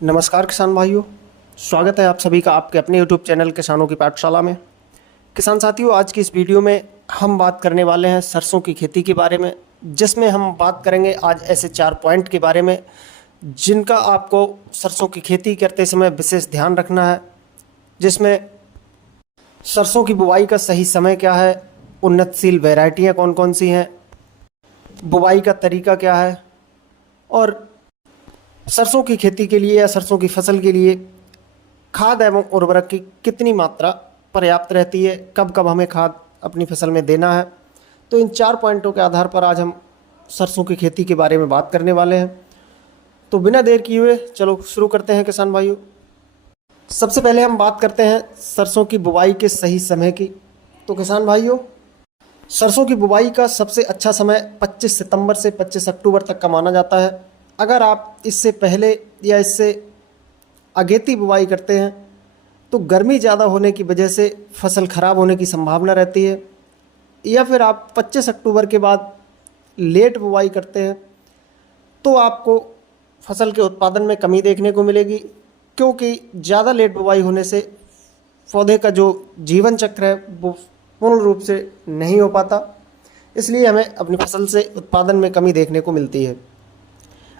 नमस्कार किसान भाइयों, स्वागत है आप सभी का आपके अपने YouTube चैनल किसानों की पाठशाला में। किसान साथियों, आज की इस वीडियो में हम बात करने वाले हैं सरसों की खेती के बारे में, जिसमें हम बात करेंगे आज ऐसे 4 पॉइंट के बारे में जिनका आपको सरसों की खेती करते समय विशेष ध्यान रखना है। जिसमें सरसों की बुवाई का सही समय क्या है, उन्नतशील वैरायटियाँ कौन कौन सी हैं, बुवाई का तरीका क्या है और सरसों की खेती के लिए या सरसों की फसल के लिए खाद एवं उर्वरक की कितनी मात्रा पर्याप्त रहती है, कब कब हमें खाद अपनी फसल में देना है। तो इन 4 पॉइंटों के आधार पर आज हम सरसों की खेती के बारे में बात करने वाले हैं। तो बिना देर किए हुए चलो शुरू करते हैं किसान भाइयों। सबसे पहले हम बात करते हैं सरसों की बुवाई के सही समय की। तो किसान भाइयों, सरसों की बुवाई का सबसे अच्छा समय 25 सितंबर से 25 अक्टूबर तक का माना जाता है। अगर आप इससे पहले या इससे अगेती बुवाई करते हैं तो गर्मी ज़्यादा होने की वजह से फसल ख़राब होने की संभावना रहती है, या फिर आप 25 अक्टूबर के बाद लेट बुवाई करते हैं तो आपको फसल के उत्पादन में कमी देखने को मिलेगी, क्योंकि ज़्यादा लेट बुवाई होने से पौधे का जो जीवन चक्र है वो पूर्ण रूप से नहीं हो पाता, इसलिए हमें अपनी फसल से उत्पादन में कमी देखने को मिलती है।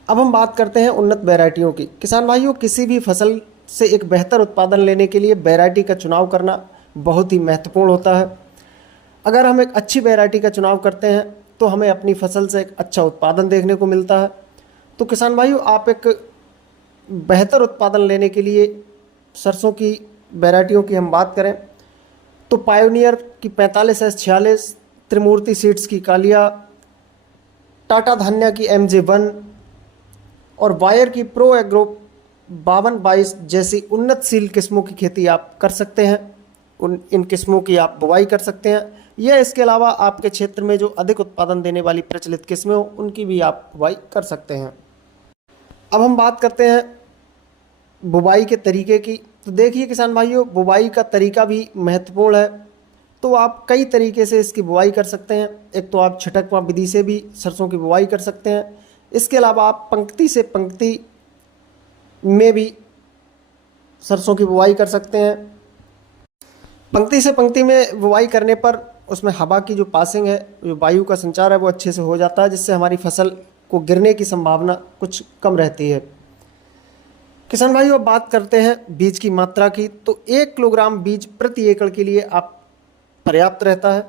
अब हम बात करते हैं उन्नत वैरायटियों की। किसान भाइयों, किसी भी फसल से एक बेहतर उत्पादन लेने के लिए वैरायटी का चुनाव करना बहुत ही महत्वपूर्ण होता है। अगर हम एक अच्छी वैरायटी का चुनाव करते हैं तो हमें अपनी फसल से एक अच्छा उत्पादन देखने को मिलता है। तो किसान भाइयों, आप एक बेहतर उत्पादन लेने के लिए सरसों की वैरायटियों की हम बात करें तो पायोनियर की 45S46, त्रिमूर्ति सीड्स की कालिया, टाटा धान्या की MJ1 और वायर की प्रो एग्रो 5222 जैसी उन्नतशील किस्मों की खेती आप कर सकते हैं। इन किस्मों की आप बुवाई कर सकते हैं, या इसके अलावा आपके क्षेत्र में जो अधिक उत्पादन देने वाली प्रचलित किस्में हो उनकी भी आप बुवाई कर सकते हैं। अब हम बात करते हैं बुवाई के तरीके की। तो देखिए किसान भाइयों, बुवाई का तरीका भी महत्वपूर्ण है। तो आप कई तरीके से इसकी बुवाई कर सकते हैं। एक तो आप छिटकवा विधि से भी सरसों की बुवाई कर सकते हैं। इसके अलावा आप पंक्ति से पंक्ति में भी सरसों की बुवाई कर सकते हैं। पंक्ति से पंक्ति में बुवाई करने पर उसमें हवा की जो पासिंग है, जो वायु का संचार है वो अच्छे से हो जाता है, जिससे हमारी फसल को गिरने की संभावना कुछ कम रहती है। किसान भाइयों, अब बात करते हैं बीज की मात्रा की। तो 1 किलोग्राम बीज प्रति एकड़ के लिए आप पर्याप्त रहता है।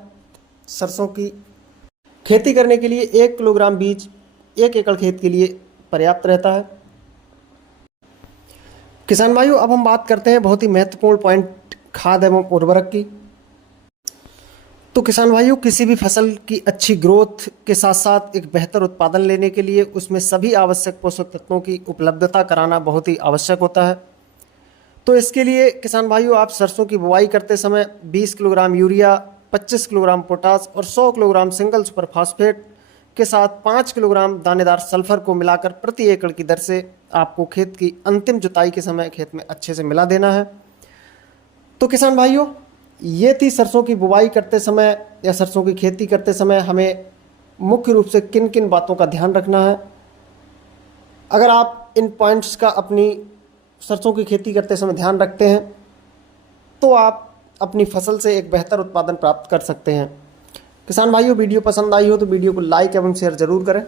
सरसों की खेती करने के लिए 1 किलोग्राम बीज 1 एकड़ खेत के लिए पर्याप्त रहता है। किसान भाइयों, अब हम बात करते हैं बहुत ही महत्वपूर्ण पॉइंट खाद एवं उर्वरक की। तो किसान भाइयों, किसी भी फसल की अच्छी ग्रोथ के साथ साथ एक बेहतर उत्पादन लेने के लिए उसमें सभी आवश्यक पोषक तत्वों की उपलब्धता कराना बहुत ही आवश्यक होता है। तो इसके लिए किसान भाइयों, आप सरसों की बुवाई करते समय 20 किलोग्राम यूरिया, 25 किलोग्राम पोटास और 100 किलोग्राम सिंगल सुपर फास्फेट के साथ 5 किलोग्राम दानेदार सल्फर को मिलाकर प्रति एकड़ की दर से आपको खेत की अंतिम जुताई के समय खेत में अच्छे से मिला देना है। तो किसान भाइयों, ये थी सरसों की बुवाई करते समय या सरसों की खेती करते समय हमें मुख्य रूप से किन किन बातों का ध्यान रखना है। अगर आप इन पॉइंट्स का अपनी सरसों की खेती करते समय ध्यान रखते हैं तो आप अपनी फसल से एक बेहतर उत्पादन प्राप्त कर सकते हैं। किसान भाइयों, वीडियो पसंद आई हो तो वीडियो को लाइक एवं शेयर जरूर करें।